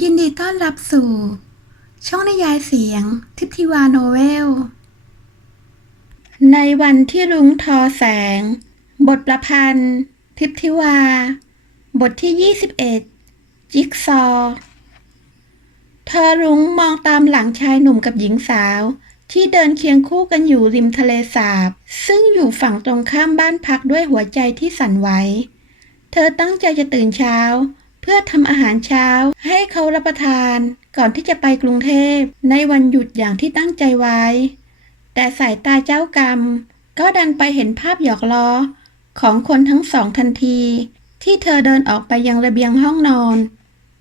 ยินดีต้อนรับสู่ ช่องนิยายเสียง ทิพทิวาโนเวล ในวันที่รุ้งทอแสง บทประพันธ์ ทิพทิวา บทที่ 21 จิ๊กซอว์ทอรุ้งมองตามหลังชายหนุ่มกับหญิงสาว ที่เดินเคียงคู่กันอยู่ริมทะเลสาบ ซึ่งอยู่ฝั่งตรงข้ามบ้านพักด้วยหัวใจที่สั่นไหว เธอตั้งใจจะตื่นเช้า เพื่อทำอาหารเช้าให้เขารับประทานก่อนที่จะไปกรุงเทพในวันหยุดอย่างที่ตั้งใจไว้ แต่สายตาเจ้ากรรม ก็ดันไปเห็นภาพหยอกล้อ ของคนทั้งสองทันที ที่เธอเดินออกไปยังระเบียงห้องนอน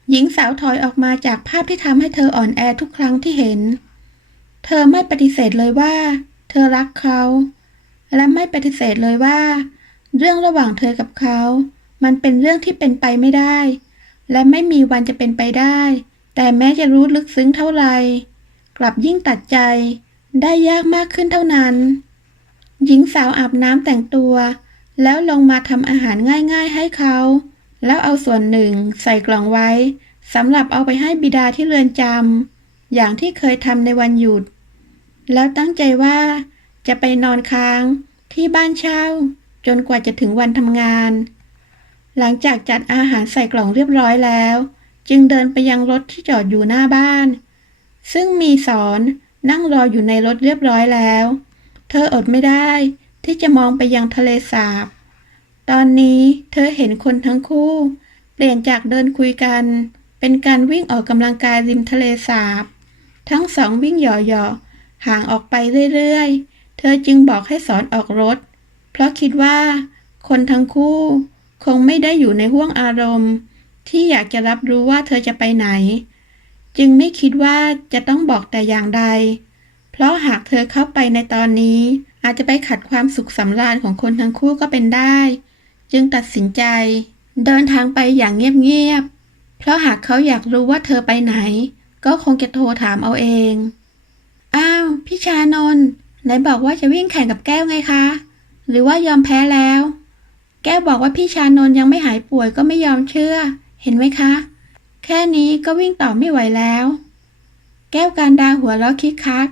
หญิงสาวถอยออกมาจากภาพที่ทำให้เธออ่อนแอทุกครั้งที่เห็น เธอไม่ปฏิเสธเลยว่า เธอรักเขา และไม่ปฏิเสธเลยว่า เรื่องระหว่างเธอกับเขา มันเป็นเรื่องที่เป็นไปไม่ได้ และไม่มีวันจะเป็นไปได้ แต่แม้จะรู้ลึกซึ้งเท่าไหร่กลับยิ่งตัดใจ ได้ยากมากขึ้นเท่านั้น หญิงสาวอาบน้ำแต่งตัว แล้วลงมาทำอาหารง่ายๆให้เขา แล้วเอาส่วนหนึ่งใส่กล่องไว้สำหรับเอาไปให้บิดาที่เรือนจำอย่างที่เคยทำในวันหยุด แล้วตั้งใจว่าจะไปนอนค้างที่บ้านเช่า จนกว่าจะถึงวันทำงาน หลังจากจัดอาหารใส่กล่องเรียบร้อยแล้ว จึงเดินไปยังรถที่จอดอยู่หน้าบ้าน ซึ่งมีสอนนั่งรออยู่ในรถเรียบร้อยแล้ว เธออดไม่ได้ที่จะมองไปยังทะเลสาบ ตอนนี้เธอเห็นคนทั้งคู่ เปลี่ยนจากเดินคุยกัน เป็นการวิ่งออกกำลังกายริมทะเลสาบ ทั้งสองวิ่งหย่อๆห่างออกไปเรื่อยๆ เธอจึงบอกให้สอนออกรถ เพราะคิดว่า คนทั้งคู่ คงไม่ได้อยู่ในห่วงอารมณ์ ที่อยากจะรับรู้ว่าเธอจะไปไหน จึงไม่คิดว่าจะต้องบอกแต่อย่างใด เพราะหากเธอเข้าไปในตอนนี้ อาจจะไปขัดความสุขสำราญของคนทั้งคู่ก็เป็นได้ จึงตัดสินใจ เดินทางไปอย่างเงียบๆ เพราะหากเขาอยากรู้ว่าเธอไปไหน ก็คงจะโทรถามเอาเอง อ้าว พี่ชานนท์ไหนบอกว่าจะวิ่งแข่งกับแก้วไงคะ หรือว่ายอมแพ้แล้ว แก้วบอกว่าพี่ชานนท์ยังไม่หายป่วยก็ไม่ยอมเชื่อ เห็นไหมคะ แค่นี้ก็วิ่งต่อไม่ไหวแล้ว แก้วการดาหัวเราะคิกคัก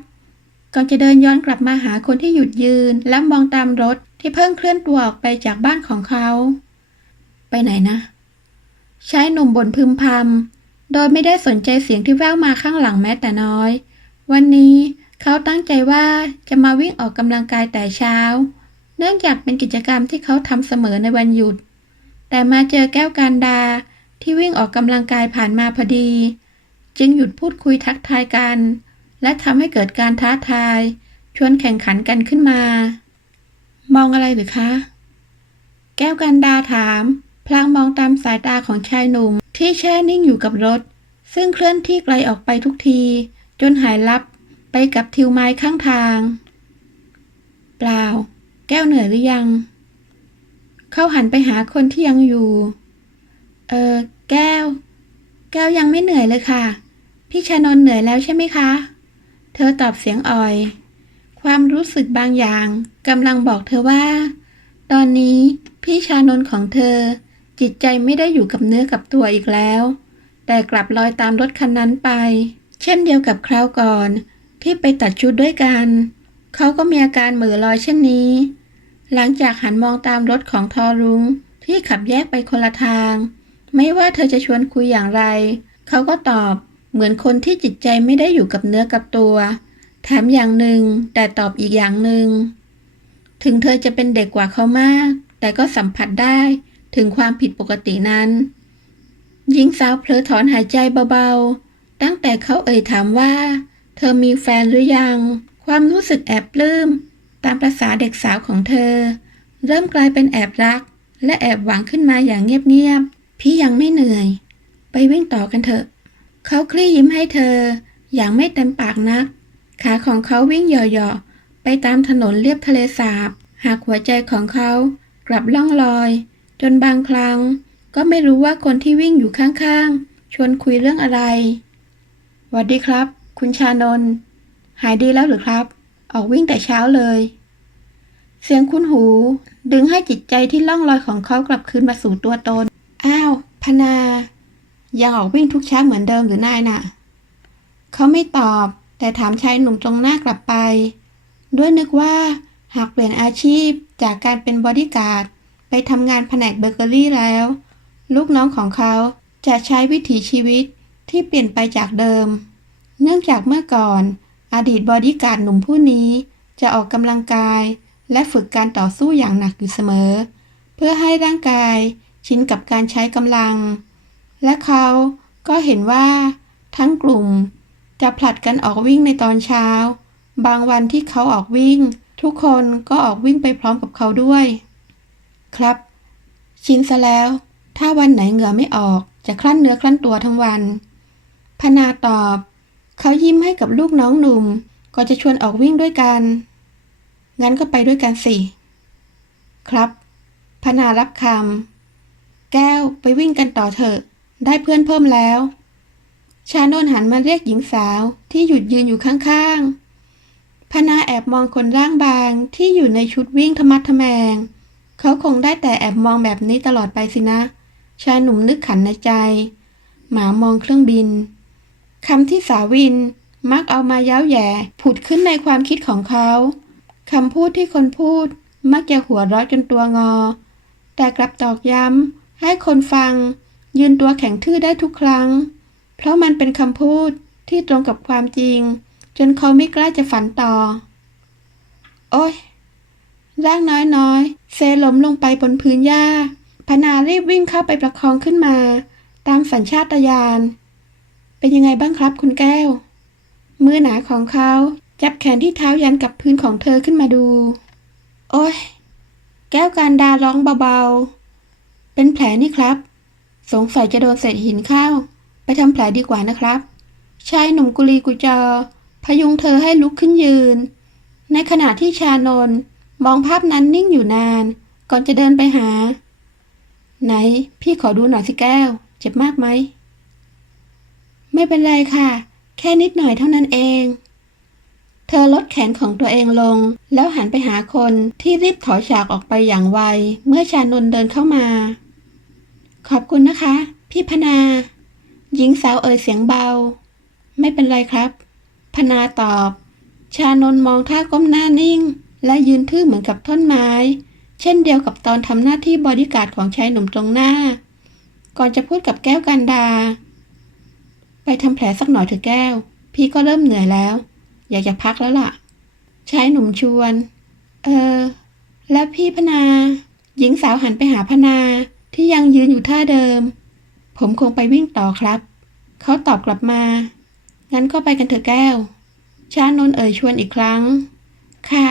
ก่อนจะเดินย้อนกลับมาหาคนที่หยุดยืน และมองตามรถที่เพิ่งเคลื่อนตัวออกไปจากบ้านของเขา ไปไหนนะ ใชายหนุ่มบ่นพึมพำโดยไม่ได้สนใจเสียงที่แว่วมาข้างหลังแม้แต่น้อย วันนี้เขาตั้งใจว่าจะมาวิ่งออกกำลังกายแต่เช้า เนื่องจากเป็นกิจกรรมที่เขาทำเสมอในวันหยุด แต่มาเจอแก้วการดาที่วิ่งออกกำลังกายผ่านมาพอดี จึงหยุดพูดคุยทักทายกัน และทำให้เกิดการท้าทาย ชวนแข่งขันกันขึ้นมา มองอะไรหรือคะ แก้วกันดาถาม พลางมองตามสายตาของชายหนุ่ม ที่แช่นิ่งอยู่กับรถ ซึ่งเคลื่อนที่ไกลออกไปทุกที จนหายลับไปกับทิวไม้ข้างทาง เปล่า แก้วเหนื่อยหรือยัง เขาหันไปหาคนที่ยังอยู่ เออ แก้ว แก้วยังไม่เหนื่อยเลยค่ะ พี่ชานนเหนื่อยแล้วใช่ไหมคะ เธอตอบเสียงอ่อย ความรู้สึกบางอย่างกำลังบอกเธอว่า ตอนนี้พี่ชานนของเธอ จิตใจไม่ได้อยู่กับเนื้อกับตัวอีกแล้ว แต่กลับลอยตามรถคันนั้นไป เช่นเดียวกับคราวก่อนที่ไปตัดชุดด้วยกัน เขาก็มีอาการเหม่อลอยเช่นนี้ หลังจากหันมองตามรถของทอรุง้งที่ขับแยกไปคนละทาง ไม่ว่าเธอจะชวนคุยอย่างไร เขาก็ตอบเหมือนคนที่จิตใจไม่ได้อยู่กับเนื้อกับตัว แถมอย่างหนึ่งแต่ตอบอีกอย่างหนึ่ง ถึงเธอจะเป็นเด็กกว่าเขามาก แต่ก็สัมผัสได้ถึงความผิดปกตินั้นหญิงสาวเผลอถอนหายใจเบาๆ ตั้งแต่เขาเอ่ยถามว่า เธอมีแฟนหรือยัง ความรู้สึกแอบปลื้มตามประษาเด็กสาวของเธอ เริ่มกลายเป็นแอบรัก และแอบหวังขึ้นมาอย่างเงียบๆพี่ยังไม่เหนื่อย ไปวิ่งต่อกันเถอะ เขาคลี่ยิ้มให้เธอ อย่างไม่เต็มปากนัก ขาของเขาวิ่งหย่อๆไปตามถนนเลียบทะเลสาบ หากหัวใจของเขากลับล่องลอย จนบางครั้ง ก็ไม่รู้ว่าคนที่วิ่งอยู่ข้างๆ ชวนคุยเรื่องอะไรวัสดีครับ คุณชานนท์ หายดีแล้วหรือครับ ออกวิ่งแต่เช้าเลย เสียงคุ้นหู ดึงให้จิตใจที่ล่องลอยของเขากลับคืนมาสู่ตัวตน อ้าว พนา ยังออกวิ่งทุกเช้าเหมือนเดิมหรือนายน่ะ เขาไม่ตอบ แต่ถามชายหนุ่มตรงหน้ากลับไป ด้วยนึกว่า หากเปลี่ยนอาชีพจากการเป็นบอดี้การ์ดไปทำงานแผนกเบเกอรี่แล้ว ลูกน้องของเขาจะใช้วิถีชีวิตที่เปลี่ยนไปจากเดิม เนื่องจากเมื่อก่อน อดีตบอดี้การ์ดหนุ่มผู้นี้จะออกกำลังกาย และฝึกการต่อสู้อย่างหนักอยู่เสมอ เพื่อให้ร่างกายชินกับการใช้กำลัง และเขาก็เห็นว่า ทั้งกลุ่มจะผลัดกันออกวิ่งในตอนเช้า บางวันที่เขาออกวิ่ง ทุกคนก็ออกวิ่งไปพร้อมกับเขาด้วย ครับ ชินซะแล้ว ถ้าวันไหนเหงื่อไม่ออกจะคลั่นเนื้อคลั่นตัวทั้งวัน พนาตอบ เขายิ้มให้กับลูกน้องหนุ่ม ก็จะชวนออกวิ่งด้วยกัน งั้นก็ไปด้วยกันสิ ครับพนารับคำ แก้วไปวิ่งกันต่อเถอะ ได้เพื่อนเพิ่มแล้ว ชาโนนหันมาเรียกหญิงสาวที่หยุดยืนอยู่ข้างๆ พนาแอบมองคนร่างบางที่อยู่ในชุดวิ่งทะมัดทะแมง เขาคงได้แต่แอบมองแบบนี้ตลอดไปสินะ ชายหนุ่มนึกขันในใจ หมามองเครื่องบิน คำที่สาวินมักเอามาย้าแย่ผุดขึ้นในความคิดของเขาคำพูดที่คนพูดมักจะหัวเราะจนตัวงอ แต่กลับตอกย้ำให้คนฟัง ยืนตัวแข็งทื่อได้ทุกครั้ง เพราะมันเป็นคำพูดที่ตรงกับความจริง จนเขาไม่กล้าจะฝันต่อ โอ้ยร่างน้อยๆ เซล้มลงไปบนพื้นหญ้าพนารีบวิ่งเข้าไปประคองขึ้นมา ตามสัญชาตญาณ เป็นยังไงบ้างครับคุณแก้ว มือหนาของเขาจับแขนที่เท้ายันกับพื้นของเธอขึ้นมาดู โอ้ย แก้วการดาร้องเบาๆ เป็นแผลนี่ครับ สงสัยจะโดนเศษหินเข้า ไปทำแผลดีกว่านะครับ ชายหนุ่มกุลีกุจอ พยุงเธอให้ลุกขึ้นยืน ในขณะที่ชานนมองภาพนั้นนิ่งอยู่นาน ก่อนจะเดินไปหา ไหน พี่ขอดูหน่อยสิแก้ว เจ็บมากไหม ไม่เป็นไรค่ะ แค่นิดหน่อยเท่านั้นเอง เธอลดแขนของตัวเองลง แล้วหันไปหาคนที่รีบถอยฉากออกไปอย่างไว เมื่อชานนเดินเข้ามา ขอบคุณนะคะ พี่พนา หญิงสาวเอ่ยเสียงเบา ไม่เป็นไรครับ พนาตอบ ชานนมองท่าก้มหน้านิ่ง และยืนทื่อเหมือนกับท่อนไม้ เช่นเดียวกับตอนทำหน้าที่บอดี้การ์ดของชายหนุ่มตรงหน้า ก่อนจะพูดกับแก้วกันดา ไปทำแผลสักหน่อยเถอะแก้ว พี่ก็เริ่มเหนื่อยแล้ว อยากจะพักแล้วล่ะ ชายหนุ่มชวน เออ แล้วพี่พนา หญิงสาวหันไปหาพนาที่ยังยืนอยู่ท่าเดิม ผมคงไปวิ่งต่อครับ เขาตอบกลับมา งั้นก็ไปกันเถอะแก้ว ชานนเอ่ยชวนอีกครั้ง ค่ะ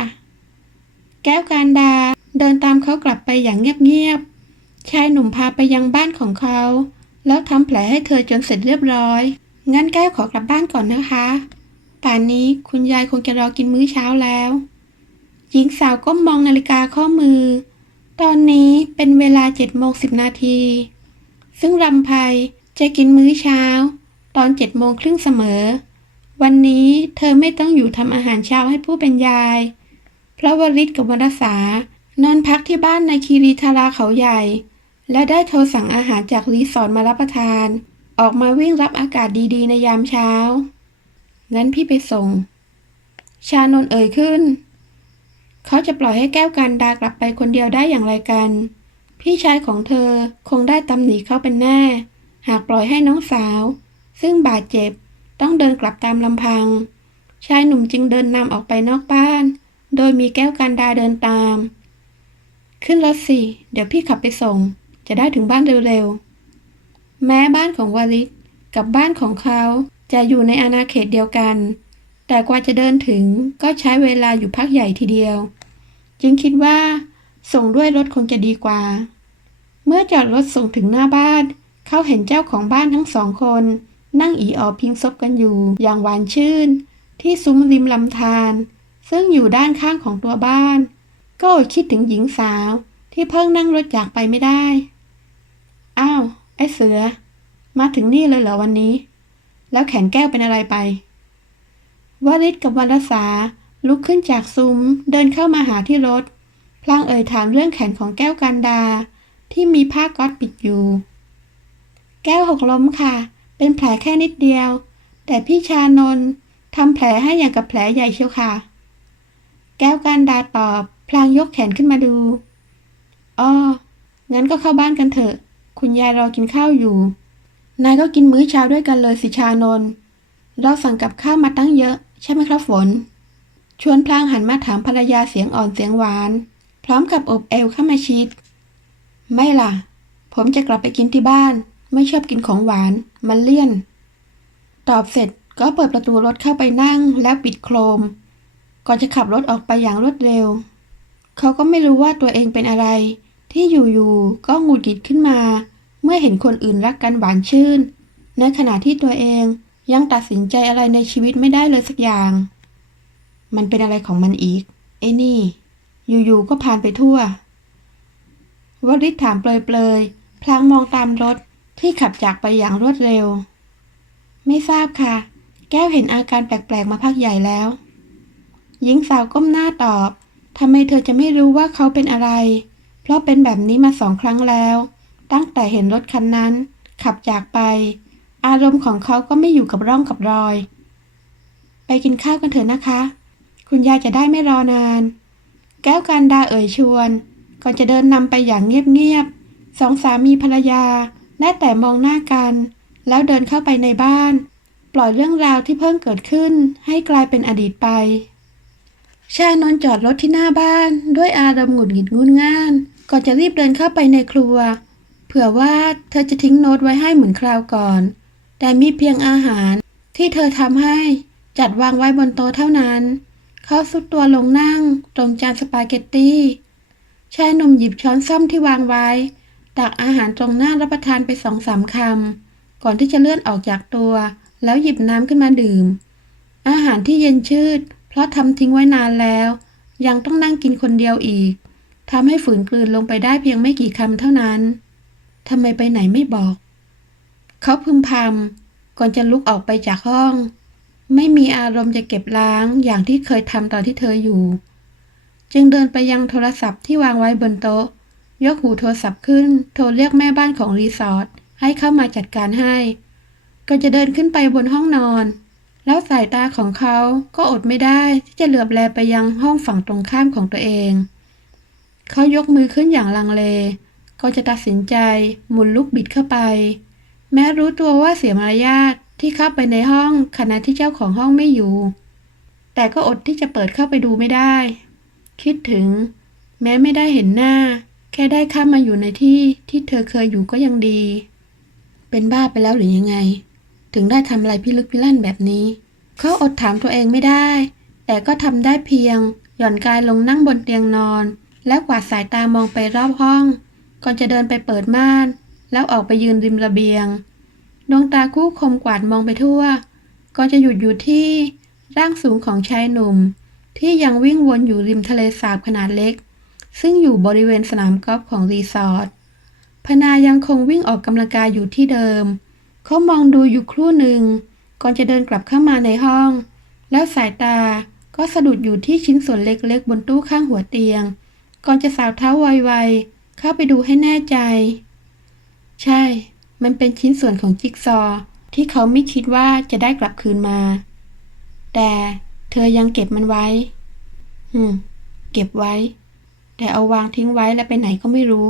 แก้วการดาเดินตามเขากลับไปอย่างเงียบๆ ชายหนุ่มพาไปยังบ้านของเขา แล้วทำแผลให้เธอจนเสร็จเรียบร้อย งั้นแก้วขอกลับบ้านก่อนนะคะ ป่านนี้คุณยายคงจะรอกินมื้อเช้าแล้ว หญิงสาวก้มมองนาฬิกาข้อมือ ตอนนี้เป็นเวลาเจ็ดโมงสิบนาที ซึ่งรำไพจะกินมื้อเช้า ตอนเจ็ดโมงครึ่งเสมอ วันนี้เธอไม่ต้องอยู่ทำอาหารเช้าให้ผู้เป็นยาย เพราะวริศกับวรสานอนพักที่บ้านในคีรีธาราเขาใหญ่ และได้โทรสั่งอาหารจากรีสอร์ทมารับประทาน ออกมาวิ่งรับอากาศดีๆ ในยามเช้า งั้นพี่ไปส่ง ชานนเอ่ยขึ้น เขาจะปล่อยให้แก้วกันดากลับไปคนเดียวได้อย่างไรกัน พี่ชายของเธอคงได้ตำหนิเขาเป็นแน่ หากปล่อยให้น้องสาว ซึ่งบาดเจ็บต้องเดินกลับตามลำพัง ชายหนุ่มจึงเดินนำออกไปนอกบ้าน โดยมีแก้วกันดาเดินตาม ขึ้นรถสิ เดี๋ยวพี่ขับไปส่ง จะได้ถึงบ้านเร็วๆ แม้บ้านของวาริศกับบ้านของเขาจะอยู่ในอาณาเขตเดียวกัน แต่กว่าจะเดินถึงก็ใช้เวลาอยู่พักใหญ่ทีเดียว จึงคิดว่าส่งด้วยรถคงจะดีกว่า เมื่อจอดรถส่งถึงหน้าบ้าน เขาเห็นเจ้าของบ้านทั้งสองคน นั่งอีออพิงซบกันอยู่อย่างหวานชื่น ที่ซุ้มริมลำธารซึ่งอยู่ด้านข้างของตัวบ้าน ก็อดคิดถึงหญิงสาวที่เพิ่งนั่งรถจากไปไม่ได้ อ้าว ไอ้เสือ มาถึงนี่เลยเหรอวันนี้ แล้วแขนแก้วเป็นอะไรไปวริศกับวรสาลุกขึ้นจากซุ้มเดินเข้ามาหาที่รถ พลางเอ่ยถามเรื่องแขนของแก้วกันดา ที่มีผ้าก๊อตปิดอยู่ แก้วหกล้มค่ะ เป็นแผลแค่นิดเดียว แต่พี่ชานนท์ทำแผลให้อย่างกับแผลใหญ่เชียวค่ะ แก้วการดาตอบ พลางยกแขนขึ้นมาดู อ้อ งั้นก็เข้าบ้านกันเถอะ คุณยายรอกินข้าวอยู่ นายก็กินมื้อเช้าด้วยกันเลยสิชานนท์เราสั่งกับข้าวมาตั้งเยอะ ใช่ไหมครับฝน ชวนพลางหันมาถามภรรยาเสียงอ่อนเสียงหวาน พร้อมกับอบเอวเข้ามาชิด ไม่ล่ะ ผมจะกลับไปกินที่บ้าน ไม่ชอบกินของหวาน มันเลี่ยน ตอบเสร็จก็เปิดประตูรถเข้าไปนั่งแล้วปิดโครม ก่อนจะขับรถออกไปอย่างรวดเร็ว เขาก็ไม่รู้ว่าตัวเองเป็นอะไร ที่อยู่ๆก็หงุดหงิดขึ้นมา เมื่อเห็นคนอื่นรักกันหวานชื่น ในขณะที่ตัวเองยังตัดสินใจอะไรในชีวิตไม่ได้เลยสักอย่าง มันเป็นอะไรของมันอีกไอ้นี่ อยู่ๆก็ผ่านไปทั่ววริศถามเปลยๆ พลางมองตามรถที่ขับจากไปอย่างรวดเร็ว ไม่ทราบค่ะ แก้วเห็นอาการแปลกๆ มาพักใหญ่แล้ว หญิงสาวก้มหน้าตอบทำไมเธอจะไม่รู้ว่าเขาเป็นอะไร เพราะเป็นแบบนี้มาสองครั้งแล้ว ตั้งแต่เห็นรถคันนั้น ขับจากไป อารมณ์ของเขาก็ไม่อยู่กับร่องกับรอย ไปกินข้าวกันเถอะนะคะ คุณยายจะได้ไม่รอนาน แก้วกันดาเอ่ยชวน ก่อนจะเดินนำไปอย่างเงียบๆสองสามีภรรยาได้แต่มองหน้ากัน แล้วเดินเข้าไปในบ้าน ปล่อยเรื่องราวที่เพิ่งเกิดขึ้นให้กลายเป็นอดีตไปชานนท์จอดรถที่หน้าบ้านด้วยอารมณ์หงุดหงิดงุนง่าน ก่อนจะรีบเดินเข้าไปในครัว เผื่อว่าเธอจะทิ้งโน้ตไว้ให้เหมือนคราวก่อน แต่มีเพียงอาหารที่เธอทำให้จัดวางไว้บนโต๊ะเท่านั้น เขาสุดตัวลงนั่งตรงจานสปาเกตตี้ชายหนุ่มหยิบช้อนส้อมที่วางไว้ ตักอาหารตรงหน้ารับประทานไปสองสามคำ ก่อนที่จะเลื่อนออกจากตัว แล้วหยิบน้ำขึ้นมาดื่ม อาหารที่เย็นชืด เพราะทำทิ้งไว้นานแล้ว ยังต้องนั่งกินคนเดียวอีก ทำให้ฝืนกลืนลงไปได้เพียงไม่กี่คำเท่านั้นทำไมไปไหนไม่บอก เขาพึมพำก่อนจะลุกออกไปจากห้อง ไม่มีอารมณ์จะเก็บล้างอย่างที่เคยทำตอนที่เธออยู่ จึงเดินไปยังโทรศัพท์ที่วางไว้บนโต๊ะ ยกหูโทรศัพท์ขึ้น โทรเรียกแม่บ้านของรีสอร์ทให้เข้ามาจัดการให้ ก็จะเดินขึ้นไปบนห้องนอน แล้วสายตาของเขาก็อดไม่ได้ที่จะเหลือบแลไปยังห้องฝั่งตรงข้ามของตัวเอง เขายกมือขึ้นอย่างลังเล ก็จะตัดสินใจหมุนลูกบิดเข้าไป แม้รู้ตัวว่าเสียมารยาทที่เข้าไปในห้องขณะที่เจ้าของห้องไม่อยู่ แต่ก็อดที่จะเปิดเข้าไปดูไม่ได้ คิดถึง แม้ไม่ได้เห็นหน้า แค่ได้เข้ามาอยู่ในที่ที่เธอเคยอยู่ก็ยังดี เป็นบ้าไปแล้วหรือยังไง ถึงได้ทำอะไรพิลึกพิลั่นแบบนี้ เขาอดถามตัวเองไม่ได้ แต่ก็ทำได้เพียง หย่อนกายลงนั่งบนเตียงนอน แล้วกวาดสายตามองไปรอบห้อง ก่อนจะเดินไปเปิดม่าน แล้วออกไปยืนริมระเบียง ดวงตาคู่คมกวาดมองไปทั่วก่อนจะหยุดอยู่ที่ ร่างสูงของชายหนุ่ม ที่ยังวิ่งวนอยู่ริมทะเลสาบขนาดเล็ก ซึ่งอยู่บริเวณสนามกอล์ฟของรีสอร์ทพนายังคงวิ่งออกกำลังกายอยู่ที่เดิม เขามองดูอยู่ครู่หนึ่ง ก่อนจะเดินกลับเข้ามาในห้อง แล้วสายตาก็สะดุดอยู่ที่ชิ้นส่วนเล็กๆ บนตู้ข้างหัวเตียง ก่อนจะสาวเท้าไวๆ เข้าไปดูให้แน่ใจ ใช่ มันเป็นชิ้นส่วนของจิ๊กซอว์ที่เขาไม่คิดว่าจะได้กลับคืนมา แต่เธอยังเก็บมันไว้ อืม เก็บไว้ แต่เอาวางทิ้งไว้แล้วไปไหนก็ไม่รู้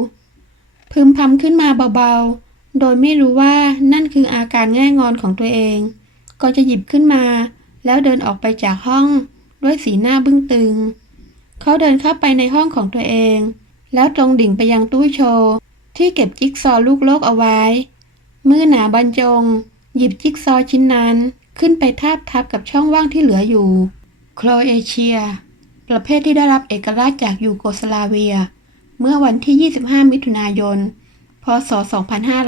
พึมพำขึ้นมาเบาๆ โดยไม่รู้ว่านั่นคืออาการแง่งอนของตัวเอง ก็จะหยิบขึ้นมา แล้วเดินออกไปจากห้องด้วยสีหน้าบึ้งตึง เขาเดินเข้าไปในห้องของตัวเอง แล้วตรงดิ่งไปยังตู้โชว์ ที่เก็บจิ๊กซอว์ลูกโลกเอาไว้ มือหนาบรรจง หยิบจิ๊กซอว์ชิ้นนั้นขึ้นไปทาบทับกับช่องว่างที่เหลืออยู่ โครเอเชีย ประเภทที่ได้รับเอกราชจากยูโกสลาเวีย เมื่อวันที่ 25 มิถุนายน พศ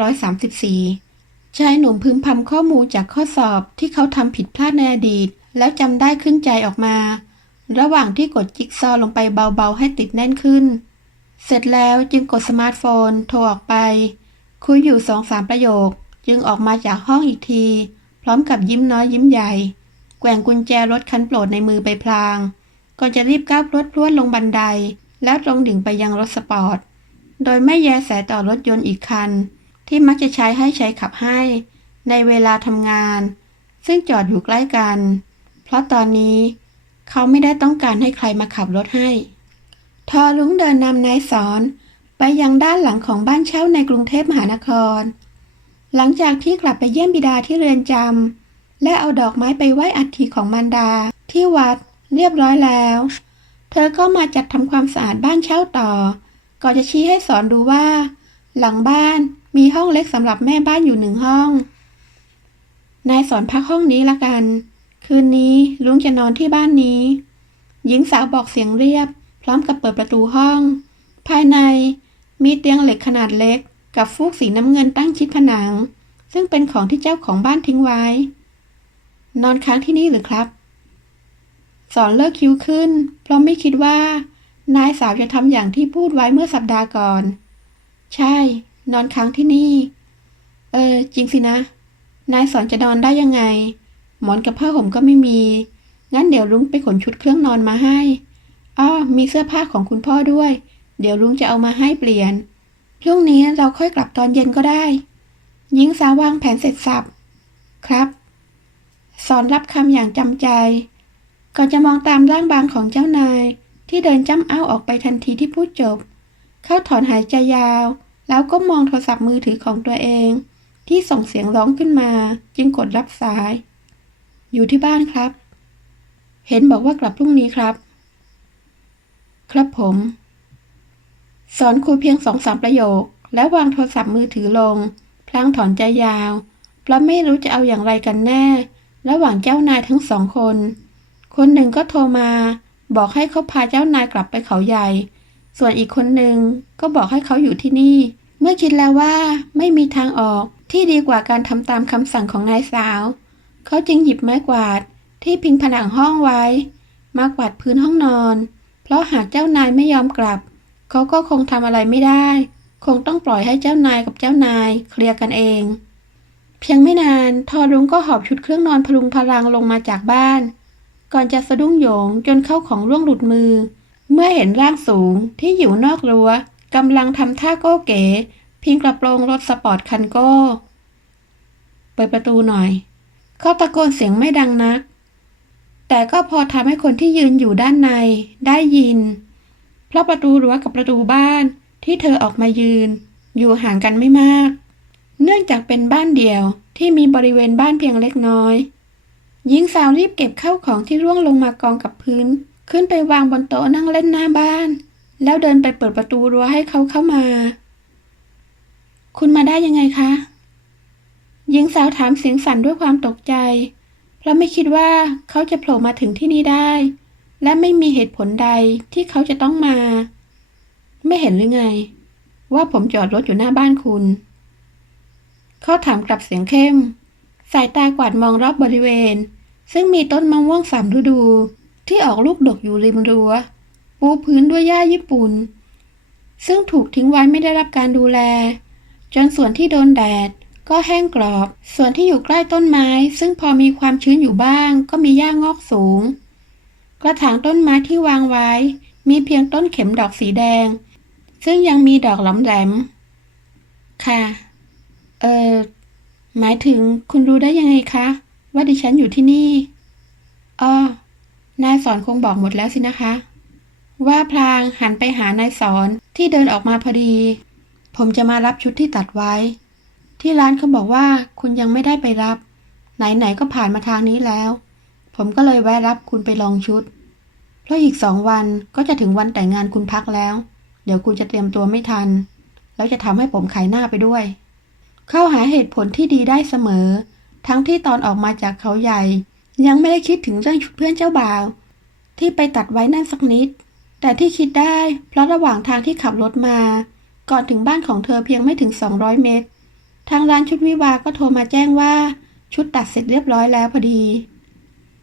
2534 ชายหนุ่มพึมพำข้อมูลจากข้อสอบที่เขาทำผิดพลาดในอดีต แล้วจำได้ขึ้นใจออกมา ระหว่างที่กดจิ๊กซอว์ลงไปเบาๆให้ติดแน่นขึ้น เสร็จแล้วจึงกดสมาร์ทโฟน โทรออกไป คุยอยู่สองสามประโยค จึงออกมาจากห้องอีกที พร้อมกับยิ้มน้อยยิ้มใหญ่ แกว่งกุญแจรถคันโปรดในมือไปพลางก่อนจะรีบก้าวพรวดพรวดลงบันได แล้วตรงดิ่งไปยังรถสปอร์ต โดยไม่แยแสต่อรถยนต์อีกคัน ที่มักจะใช้ให้ใช้ขับให้ ในเวลาทำงาน ซึ่งจอดอยู่ใกล้กัน เพราะตอนนี้ เขาไม่ได้ต้องการให้ใครมาขับรถให้ ทอรุ้งเดินนำนายสอนไปยังด้านหลังของบ้านเช่าในกรุงเทพมหานคร หลังจากที่กลับไปเยี่ยมบิดาที่เรือนจำและเอาดอกไม้ไปไหว้อัฐิของมารดา ที่วัดเรียบร้อยแล้ว เธอก็มาจัดทำความสะอาดบ้านเช่าต่อ ก่อนจะชี้ให้สอนดูว่า หลังบ้านมีห้องเล็กสำหรับแม่บ้านอยู่หนึ่งห้อง นายสอนพักห้องนี้ละกัน คืนนี้ลุงจะนอนที่บ้านนี้ หญิงสาวบอกเสียงเรียบ พร้อมกับเปิดประตูห้อง ภายในมีเตียงเหล็กขนาดเล็ก กับฟูกสีน้ำเงินตั้งชิดผนัง ซึ่งเป็นของที่เจ้าของบ้านทิ้งไว้ นอนค้างที่นี่หรือครับ สอนเลิกคิ้วขึ้น เพราะไม่คิดว่า นายสาวจะทำอย่างที่พูดไว้เมื่อสัปดาห์ก่อน ใช่ นอนค้างที่นี่ เออ จริงสินะ นายสอนจะนอนได้ยังไง หมอนกับผ้าห่มก็ไม่มี งั้นเดี๋ยวลุงไปขนชุดเครื่องนอนมาให้อ้อมีเสื้อผ้าของคุณพ่อด้วย เดี๋ยวลุงจะเอามาให้เปลี่ยน พรุ่งนี้เราค่อยกลับตอนเย็นก็ได้ หญิงสาววางแผนเสร็จสับ ครับ สอนรับคำอย่างจำใจ ก่อนจะมองตามร่างบางของเจ้านาย ที่เดินจ้ำเอ้าออกไปทันทีที่พูดจบ เขาถอนหายใจยาว แล้วก็มองโทรศัพท์มือถือของตัวเอง ที่ส่งเสียงร้องขึ้นมา จึงกดรับสาย อยู่ที่บ้านครับ เห็นบอกว่ากลับพรุ่งนี้ครับ ครับผม สอนคุยเพียงสองสามประโยค แล้ววางโทรศัพท์มือถือลง พลางถอนใจยาวเพราะไม่รู้จะเอาอย่างไรกันแน่ ระหว่างเจ้านายทั้งสองคน คนหนึ่งก็โทรมา บอกให้เขาพาเจ้านายกลับไปเขาใหญ่ ส่วนอีกคนหนึ่งก็บอกให้เขาอยู่ที่นี่ เมื่อคิดแล้วว่าไม่มีทางออกที่ดีกว่าการทำตามคำสั่งของนายสาว เขาจึงหยิบไม้กวาดที่พิงผนังห้องไว้ มากวาดพื้นห้องนอน เพราะหากเจ้านายไม่ยอมกลับ เขาก็คงทำอะไรไม่ได้ คงต้องปล่อยให้เจ้านายกับเจ้านายเคลียร์กันเอง เพียงไม่นานทอรุงก็หอบชุดเครื่องนอนพลุงพลังลงมาจากบ้าน ก่อนจะสะดุ้งโยงจนเข้าของร่วงหลุดมือ เมื่อเห็นร่างสูงที่อยู่นอกรั้วกำลังทำท่าโก้เก๋ พิงกระโปรงรถสปอร์ตคันโก้ เปิดประตูหน่อย เขาตะโกนเสียงไม่ดังนัก แต่ก็พอทำให้คนที่ยืนอยู่ด้านในได้ยิน เพราะประตูรั้วกับประตูบ้านที่เธอออกมายืน อยู่ห่างกันไม่มาก เนื่องจากเป็นบ้านเดี่ยวที่มีบริเวณบ้านเพียงเล็กน้อยหญิงสาวรีบเก็บเข้าของที่ร่วงลงมากองกับพื้น ขึ้นไปวางบนโต๊ะนั่งเล่นหน้าบ้าน แล้วเดินไปเปิดประตูรั้วให้เขาเข้ามา คุณมาได้ยังไงคะ หญิงสาวถามเสียงสั่นด้วยความตกใจ เพราะไม่คิดว่าเขาจะโผล่มาถึงที่นี่ได้ และไม่มีเหตุผลใดที่เขาจะต้องมา ไม่เห็นหรือไง ว่าผมจอดรถอยู่หน้าบ้านคุณ เขาถามกลับเสียงเข้ม สายตากวาดมองรอบบริเวณ ซึ่งมีต้นมะม่วงสามฤดู ที่ออกลูกดกอยู่ริมรั้วปูพื้นด้วยหญ้าญี่ปุ่น ซึ่งถูกทิ้งไว้ไม่ได้รับการดูแล จนส่วนที่โดนแดด ก็แห้งกรอบ ส่วนที่อยู่ใกล้ต้นไม้ ซึ่งพอมีความชื้นอยู่บ้าง ก็มีหญ้างอกสูง กระถางต้นไม้ที่วางไว้ มีเพียงต้นเข็มดอกสีแดง ซึ่งยังมีดอกหลอมแหลม ค่ะ เอ่อหมายถึงคุณรู้ได้ยังไงคะ ว่าดิฉันอยู่ที่นี่อ้อนายสอนคงบอกหมดแล้วสินะคะ ว่าพลางหันไปหานายสอนที่เดินออกมาพอดี ผมจะมารับชุดที่ตัดไว้ ที่ร้านเขาบอกว่าคุณยังไม่ได้ไปรับ ไหนๆก็ผ่านมาทางนี้แล้ว ผมก็เลยแวะรับคุณไปลองชุด เพราะอีกสองวันก็จะถึงวันแต่งงานคุณพักแล้ว เดี๋ยวคุณจะเตรียมตัวไม่ทัน แล้วจะทำให้ผมขายหน้าไปด้วย เข้าหาเหตุผลที่ดีได้เสมอ ทั้งที่ตอนออกมาจากเขาใหญ่ ยังไม่ได้คิดถึงเรื่องชุดเพื่อนเจ้าบ่าว ที่ไปตัดไว้นั่นสักนิด แต่ที่คิดได้ เพราะระหว่างทางที่ขับรถมา ก่อนถึงบ้านของเธอเพียงไม่ถึง 200 เมตร ทางร้านชุดวิวาก็โทรมาแจ้งว่า ชุดตัดเสร็จเรียบร้อยแล้วพอดี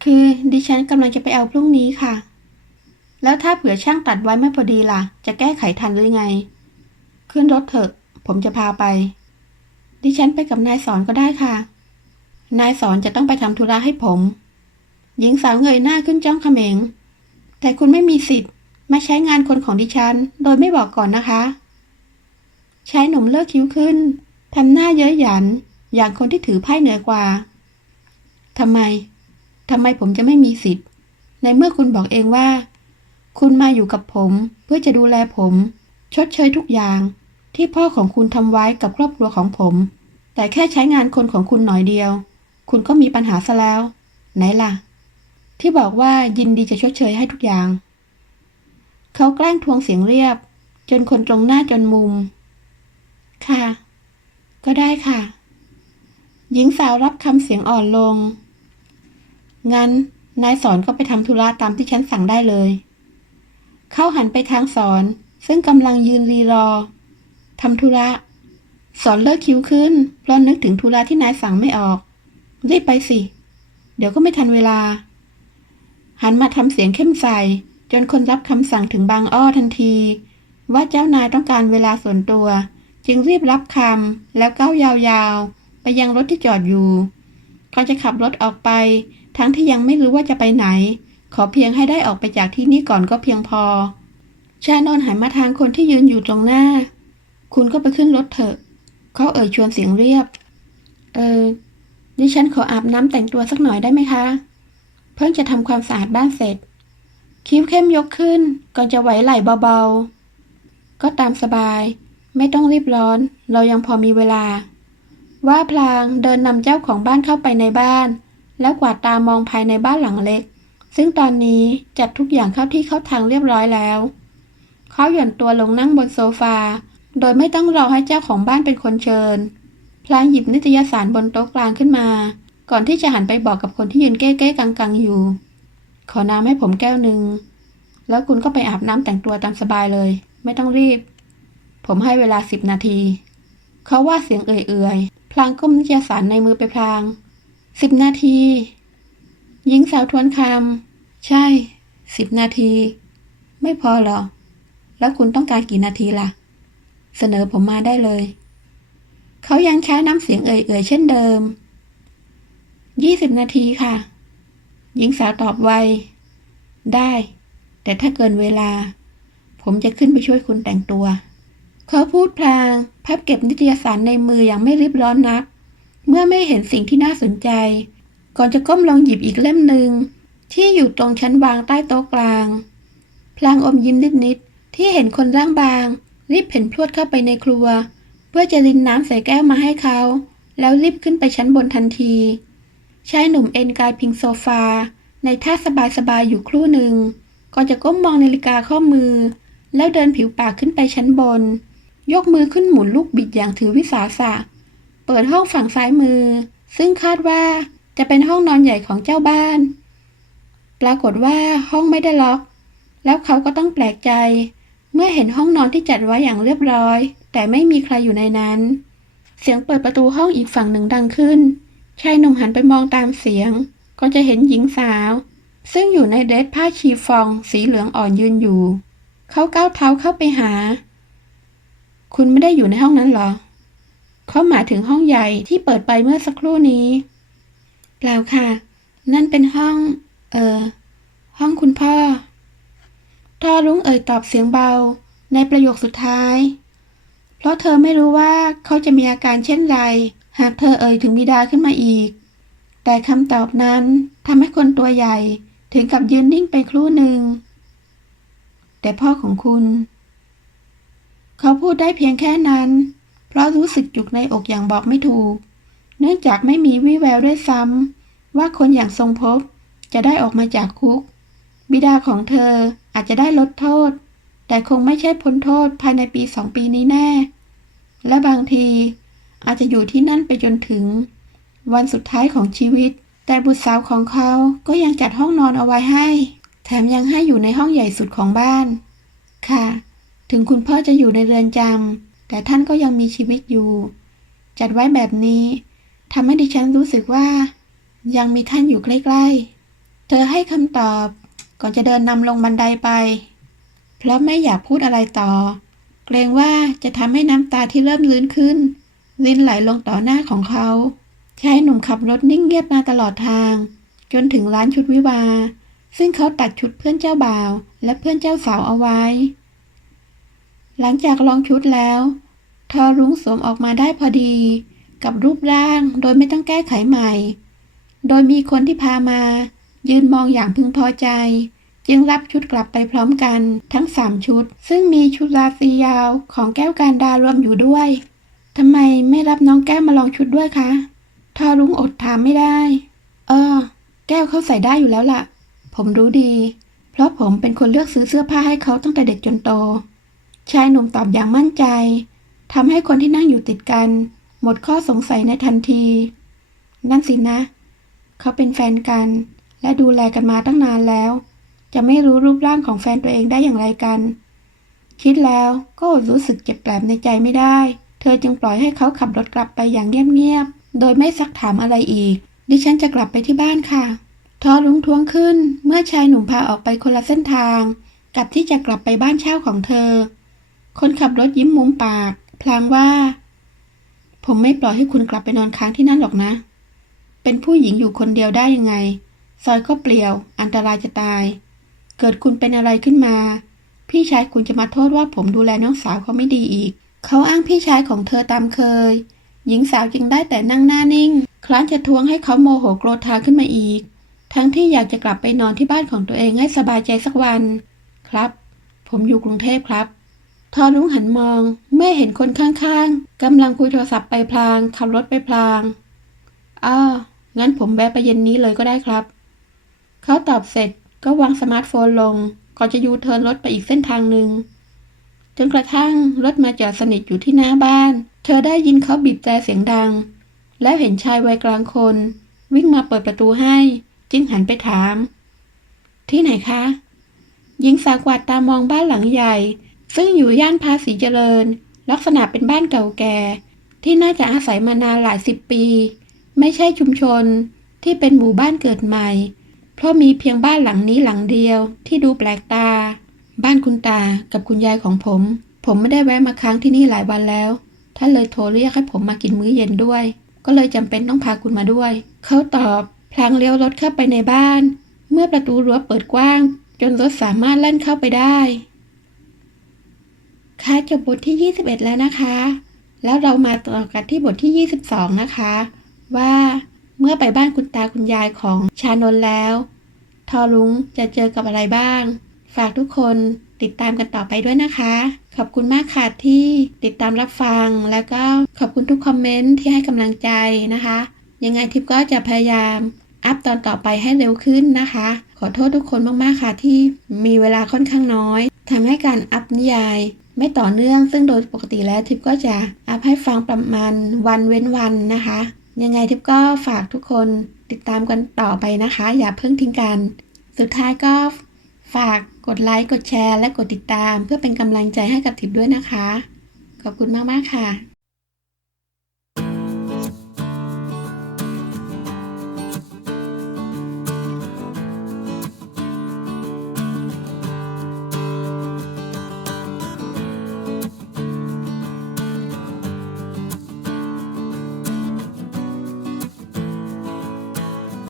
คือดิฉันกำลังจะไปเอาพรุ่งนี้ค่ะ แล้วถ้าเผื่อช่างตัดไว้ไม่พอดีล่ะ จะแก้ไขทันหรือไง ขึ้นรถเถอะ ผมจะพาไป ดิฉันไปกับนายสอนก็ได้ค่ะ นายสอนจะต้องไปทำธุระให้ผม หญิงสาวเงยหน้าขึ้นจ้องเขมง แต่คุณไม่มีสิทธิ์มาใช้งานคนของดิฉัน โดยไม่บอกก่อนนะคะชายหนุ่มเลิกคิ้วขึ้น ทำหน้าเย้ยหยัน อย่างคนที่ถือไพ่เหนือกว่าทำไมทำไมผมจะไม่มีสิทธิ์ ในเมื่อคุณบอกเองว่า คุณมาอยู่กับผมเพื่อจะดูแลผม ชดเชยทุกอย่าง ที่พ่อของคุณทำไว้กับครอบครัวของผม แต่แค่ใช้งานคนของคุณหน่อยเดียว คุณก็มีปัญหาซะแล้ว ไหนล่ะ ที่บอกว่ายินดีจะชดเชยให้ทุกอย่าง เขาแกล้งทวงเสียงเรียบ จนคนตรงหน้าจนมุม ค่ะ ก็ได้ค่ะ หญิงสาวรับคำเสียงอ่อนลง งั้นนายสอนก็ไปทำธุระตามที่ฉันสั่งได้เลย เขาหันไปทางสอน ซึ่งกำลังยืนรีรอทำธุระ สอนเลิกคิ้วขึ้น เพราะนึกถึงธุระที่นายสั่งไม่ออก รีบไปสิ เดี๋ยวก็ไม่ทันเวลา หันมาทำเสียงเข้มใสจนคนรับคำสั่งถึงบางอ้อทันที ว่าเจ้านายต้องการเวลาส่วนตัว จึงรีบรับคำแล้วก้าวยาวๆ ไปยังรถที่จอดอยู่ เขาจะขับรถออกไป ทั้งที่ยังไม่รู้ว่าจะไปไหน ขอเพียงให้ได้ออกไปจากที่นี่ก่อนก็เพียงพอ ชานนหันมาทางคนที่ยืนอยู่ตรงหน้า คุณก็ไปขึ้นรถเถอะ เขาเอ่ยชวนเสียงเรียบ เออ ดิฉันขออาบน้ำแต่งตัวสักหน่อยได้ไหมคะ เพิ่งจะทำความสะอาดบ้านเสร็จ คิ้วเข้มยกขึ้นก่อนจะไหวไหลเบาๆ ก็ตามสบาย ไม่ต้องรีบร้อน เรายังพอมีเวลา ว่าพลางเดินนำเจ้าของบ้านเข้าไปในบ้าน แล้วกวาดตามองภายในบ้านหลังเล็ก ซึ่งตอนนี้จัดทุกอย่างเข้าที่เข้าทางเรียบร้อยแล้วเขาหย่อนตัวลงนั่งบนโซฟา โดยไม่ต้องรอให้เจ้าของบ้านเป็นคนเชิญ พลางหยิบนิตยสารบนโต๊ะกลางขึ้นมา ก่อนที่จะหันไปบอกกับคนที่ยืนเก้ๆกังๆอยู่ ขอน้ำให้ผมแก้วหนึ่งแล้วคุณก็ไปอาบน้ำแต่งตัวตามสบายเลย ไม่ต้องรีบ ผมให้เวลาสิบนาที เขาว่าเสียงเอื่อยๆ พลางก้มนิตยสารในมือไปพลางสิบนาที หญิงสาวทวนคำใช่สิบนาที ไม่พอหรอ แล้วคุณต้องการกี่นาทีล่ะ เสนอผมมาได้เลย เขายังใช้น้ำเสียงเอื่อยๆ เช่นเดิมยี่สิบนาทีค่ะ หญิงสาวตอบไว ได้ แต่ถ้าเกินเวลา ผมจะขึ้นไปช่วยคุณแต่งตัว เขาพูดพลางพับเก็บนิตยสารในมืออย่างไม่รีบร้อนนัก เมื่อไม่เห็นสิ่งที่น่าสนใจ ก่อนจะก้มลองหยิบอีกเล่มหนึ่งที่อยู่ตรงชั้นวางใต้โต๊ะกลาง พลางอมยิ้มนิดๆที่เห็นคนร่างบาง รีบเพ่นพรวดเข้าไปในครัว เพื่อจะรินน้ำใส่แก้วมาให้เขา แล้วรีบขึ้นไปชั้นบนทันทีชายหนุ่มเอนกายพิงโซฟา ในท่าสบายๆอยู่ครู่หนึ่งก่อนจะก้มมองนาฬิกาข้อมือ แล้วเดินผิวปากขึ้นไปชั้นบน ยกมือขึ้นหมุนลูกบิดอย่างถือวิสาสะ เปิดห้องฝั่งซ้ายมือ ซึ่งคาดว่าจะเป็นห้องนอนใหญ่ของเจ้าบ้าน ปรากฏว่าห้องไม่ได้ล็อก แล้วเขาก็ต้องแปลกใจ เมื่อเห็นห้องนอนที่จัดไว้อย่างเรียบร้อย แต่ไม่มีใครอยู่ในนั้น เสียงเปิดประตูห้องอีกฝั่งหนึ่งดังขึ้น ชายหนุ่มหันไปมองตามเสียง ก็จะเห็นหญิงสาว ซึ่งอยู่ในเดรสผ้าชีฟอง สีเหลืองอ่อนยืนอยู่ เขาก้าวเท้าเข้าไปหา คุณไม่ได้อยู่ในห้องนั้นเหรอ เขาหมายถึงห้องใหญ่ที่เปิดไปเมื่อสักครู่นี้ เปล่าค่ะ นั่นเป็นห้อง เออ ห้องคุณพ่อทอรุ้งเอ่ยตอบเสียงเบา ในประโยคสุดท้าย เพราะเธอไม่รู้ว่าเขาจะมีอาการเช่นไร หากเธอเอ่ยถึงบิดาขึ้นมาอีก แต่คำตอบนั้นทำให้คนตัวใหญ่ ถึงกับยืนนิ่งไปครู่หนึ่ง แต่พ่อของคุณ เขาพูดได้เพียงแค่นั้น เพราะรู้สึกจุกในอกอย่างบอกไม่ถูก เนื่องจากไม่มีวี่แววด้วยซ้ำว่าคนอย่างทรงภพจะได้ออกมาจากคุก บิดาของเธออาจจะได้ลดโทษ แต่คงไม่ใช่พ้นโทษภายในปีสองปีนี้แน่ และบางทีอาจจะอยู่ที่นั่นไปจนถึง วันสุดท้ายของชีวิต แต่บุตรสาวของเขาก็ยังจัดห้องนอนเอาไว้ให้ แถมยังให้อยู่ในห้องใหญ่สุดของบ้าน ค่ะ ถึงคุณพ่อจะอยู่ในเรือนจำแต่ท่านก็ยังมีชีวิตอยู่ จัดไว้แบบนี้ทำให้ดิฉันรู้สึกว่า ยังมีท่านอยู่ใกล้ๆ เธอให้คำตอบก่อนจะเดินนำลงบันไดไป เพราะไม่อยากพูดอะไรต่อ เกรงว่าจะทำให้น้ำตาที่เริ่มลื้นขึ้น ลินไหลลงต่อหน้าของเขาชายหนุ่มขับรถนิ่งเงียบมาตลอดทาง จนถึงร้านชุดวิวา ซึ่งเขาตัดชุดเพื่อนเจ้าบ่าว และเพื่อนเจ้าสาวเอาไว้ หลังจากลองชุดแล้ว ทอรุ้งสวมออกมาได้พอดี กับรูปร่างโดยไม่ต้องแก้ไขใหม่ โดยมีคนที่พามา ยืนมองอย่างพึงพอใจ จึงรับชุดกลับไปพร้อมกันทั้งสามชุด ซึ่งมีชุดราตรียาวของแก้วการดารวมอยู่ด้วยทำไมไม่รับน้องแก้วมาลองชุดด้วยคะทอรุ้งอดถามไม่ได้ เออ แก้วเขาใส่ได้อยู่แล้วล่ะ ผมรู้ดี เพราะผมเป็นคนเลือกซื้อเสื้อผ้าให้เขาตั้งแต่เด็กจนโต ชายหนุ่มตอบอย่างมั่นใจทำให้คนที่นั่งอยู่ติดกัน หมดข้อสงสัยในทันที นั่นสินะ เขาเป็นแฟนกัน และดูแลกันมาตั้งนานแล้ว จะไม่รู้รูปร่างของแฟนตัวเองได้อย่างไรกัน คิดแล้วก็อดรู้สึกเจ็บแปลบในใจไม่ได้ เธอจึงปล่อยให้เขาขับรถกลับไปอย่างเงียบๆ โดยไม่ซักถามอะไรอีก ดิฉันจะกลับไปที่บ้านค่ะท้อรุ้งท้วงขึ้น เมื่อชายหนุ่มพาออกไปคนละเส้นทาง กับที่จะกลับไปบ้านเช่าของเธอ คนขับรถยิ้มมุมปาก พลางว่า ผมไม่ปล่อยให้คุณกลับไปนอนค้างที่นั่นหรอกนะ เป็นผู้หญิงอยู่คนเดียวได้ยังไง ซอยก็เปลี่ยว อันตรายจะตาย เกิดคุณเป็นอะไรขึ้นมา พี่ชายคุณจะมาโทษว่าผมดูแลน้องสาวเขาไม่ดีอีก เขาอ้างพี่ชายของเธอตามเคย หญิงสาวจึงได้แต่นั่งหน้านิ่งครั้นจะทวงให้เขาโมโหโกรธาขึ้นมาอีก ทั้งที่อยากจะกลับไปนอนที่บ้านของตัวเองให้สบายใจสักวัน ครับ ผมอยู่กรุงเทพครับ ทอรุ้งหันมองเมื่อเห็นคนข้างๆกำลังคุยโทรศัพท์ไปพลางขับรถไปพลางอ้างั้นผมแวะไปเย็นนี้เลยก็ได้ครับ เขาตอบเสร็จก็วางสมาร์ทโฟนลง ก่อนจะยูเทิร์นรถไปอีกเส้นทางหนึ่งจนกระทั่งรถมาจอดสนิทอยู่ที่หน้าบ้าน เธอได้ยินเขาบีบแต่เสียงดัง แล้วเห็นชายวัยกลางคน วิ่งมาเปิดประตูให้ จึงหันไปถาม ที่ไหนคะหญิงสาวกวาดตามองบ้านหลังใหญ่ ซึ่งอยู่ย่านภาษีเจริญ ลักษณะเป็นบ้านเก่าแก่ ที่น่าจะอาศัยมานานหลายสิบปี ไม่ใช่ชุมชนที่เป็นหมู่บ้านเกิดใหม่ เพราะมีเพียงบ้านหลังนี้หลังเดียวที่ดูแปลกตา บ้านคุณตากับคุณยายของผม ผมไม่ได้แวะมาค้างที่นี่หลายวันแล้ว ท่านเลยโทรเรียกให้ผมมากินมื้อเย็นด้วย ก็เลยจำเป็นต้องพาคุณมาด้วย เขาตอบพลางเลี้ยวรถเข้าไปในบ้าน เมื่อประตูรั้วเปิดกว้าง จนรถสามารถแล่นเข้าไปได้ ค่ะจบบทที่ 21 แล้วนะคะ แล้วเรามาต่อกันที่บทที่ 22 นะคะ ว่าเมื่อไปบ้านคุณตาคุณยายของชานนแล้ว ทอรุ้งจะเจอกับอะไรบ้าง ฝากทุกคนติดตามกันต่อไปด้วยนะคะ ขอบคุณมากค่ะที่ติดตามรับฟัง แล้วก็ขอบคุณทุกคอมเมนต์ที่ให้กำลังใจนะคะ ยังไงทิปก็จะพยายามอัพตอนต่อไปให้เร็วขึ้นนะคะ ขอโทษทุกคนมากๆค่ะที่มีเวลาค่อนข้างน้อยทำให้การอัพนิยาย ไม่ต่อเนื่องซึ่งโดยปกติแล้วทิปก็จะอัพให้ฟังประมาณวันเว้นวันนะคะ ยังไงทิปก็ฝากทุกคนติดตามกันต่อไปนะคะ อย่าเพิ่งทิ้งกัน สุดท้ายก็ฝากกดไลค์กดแชร์ และกดติดตาม เพื่อเป็นกำลังใจให้กับทิปด้วยนะคะ ขอบคุณมาก ๆ ค่ะ